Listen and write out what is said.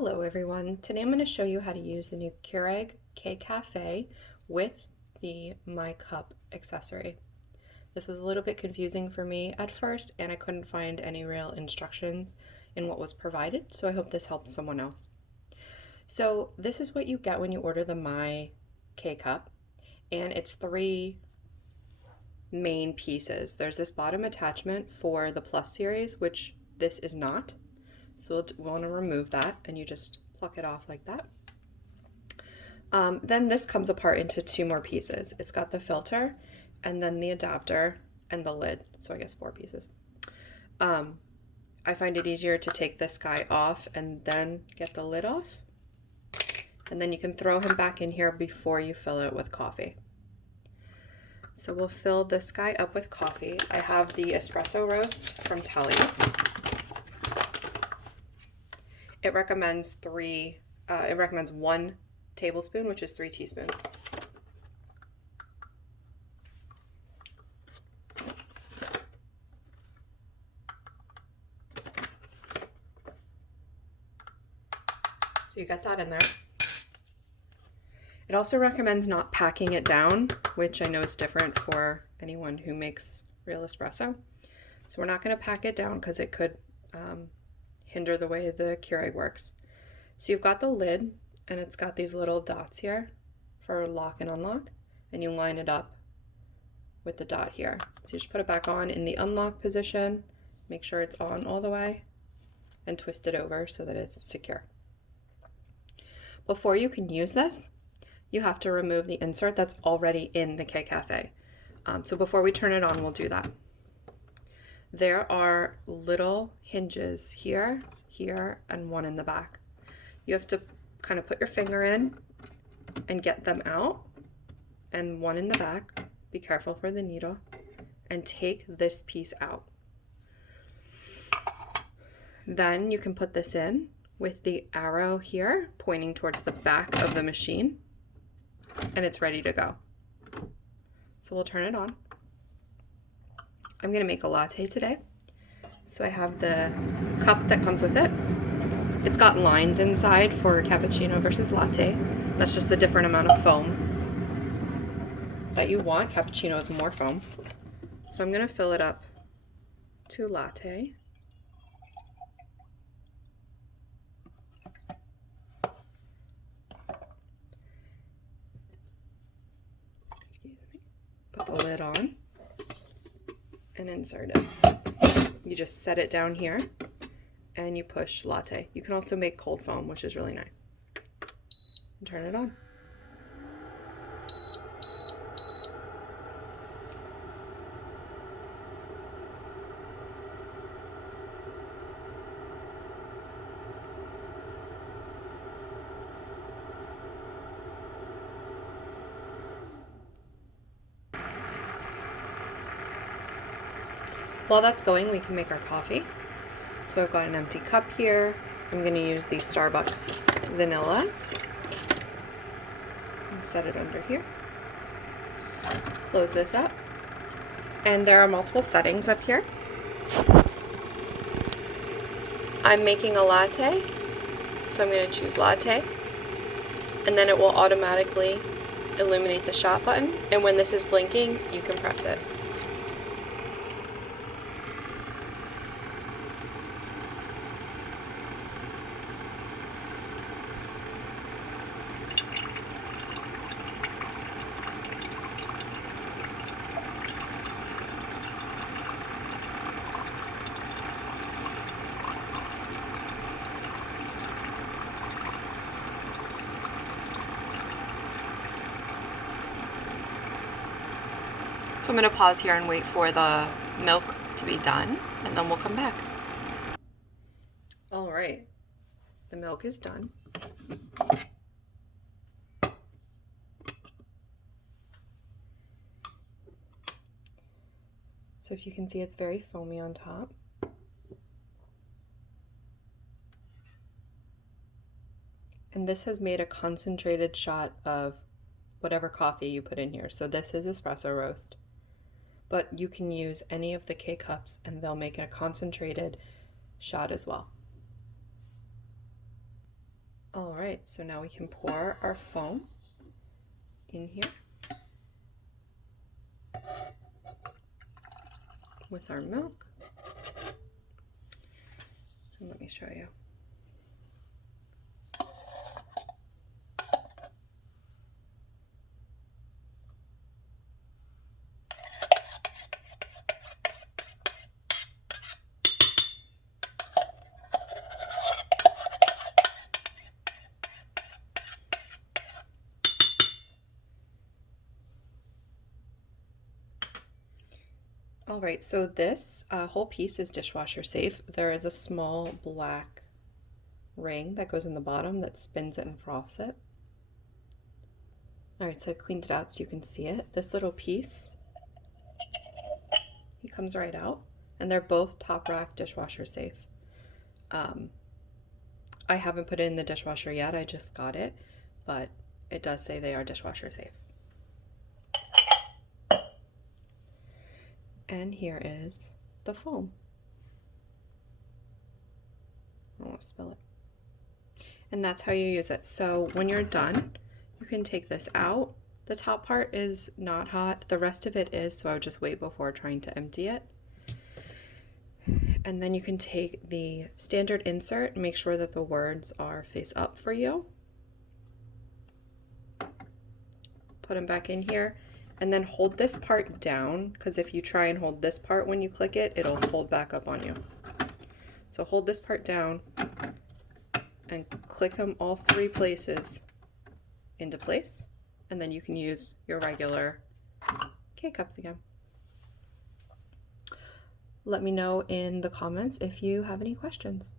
Hello everyone. Today I'm going to show you how to use the new Keurig K-Café with the My Cup accessory. This was a little bit confusing for me at first and I couldn't find any real instructions in what was provided, so I hope this helps someone else. So this is what you get when you order the My K-Cup, and it's three main pieces. There's this bottom attachment for the Plus series, which this is not. So we'll want to remove that, and you just pluck it off like that. Then this comes apart into two more pieces. It's got the filter and then the adapter and the lid. So I guess four pieces. I find it easier to take this guy off and then get the lid off. And then you can throw him back in here before you fill it with coffee. So we'll fill this guy up with coffee. I have the espresso roast from Telly's. It recommends one tablespoon, which is 3 teaspoons. So you got that in there. It also recommends not packing it down, which I know is different for anyone who makes real espresso. So we're not going to pack it down because it could hinder the way the Keurig works. So you've got the lid, and it's got these little dots here for lock and unlock, and you line it up with the dot here. So you just put it back on in the unlock position, make sure it's on all the way, and twist it over so that it's secure. Before you can use this, you have to remove the insert that's already in the K-Café. So before we turn it on, we'll do that. There are little hinges here, here, and one in the back. You have to kind of put your finger in and get them out, and one in the back. Be careful for the needle, and take this piece out. Then you can put this in with the arrow here pointing towards the back of the machine, and it's ready to go. So we'll turn it on. I'm going to make a latte today. So I have the cup that comes with it. It's got lines inside for cappuccino versus latte. That's just the different amount of foam that you want. Cappuccino is more foam. So I'm going to fill it up to latte. Excuse me. Put the lid on and insert it. You just set it down here and you push latte. You can also make cold foam, which is really nice. And turn it on. While that's going, we can make our coffee. So I've got an empty cup here. I'm going to use the Starbucks vanilla and set it under here. Close this up. And there are multiple settings up here. I'm making a latte, so I'm going to choose latte. And then it will automatically illuminate the shot button. And when this is blinking, you can press it. So I'm going to pause here and wait for the milk to be done, and then we'll come back. All right, the milk is done. So if you can see, it's very foamy on top. And this has made a concentrated shot of whatever coffee you put in here. So this is espresso roast. But you can use any of the K-Cups and they'll make a concentrated shot as well. All right, so now we can pour our foam in here with our milk. And let me show you. All right, so this whole piece is dishwasher safe. There is a small black ring that goes in the bottom that spins it and froths it. All right, so I've cleaned it out so you can see it. This little piece, he comes right out, and they're both top rack dishwasher safe. I haven't put it in the dishwasher yet, I just got it, but it does say they are dishwasher safe. And here is the foam. I don't want to spill it. And that's how you use it. So when you're done, you can take this out. The top part is not hot. The rest of it is, so I would just wait before trying to empty it. And then you can take the standard insert and make sure that the words are face up for you. Put them back in here. And then hold this part down, because if you try and hold this part when you click it, it'll fold back up on you. So hold this part down and click them all three places into place, and then you can use your regular K-cups again. Let me know in the comments if you have any questions.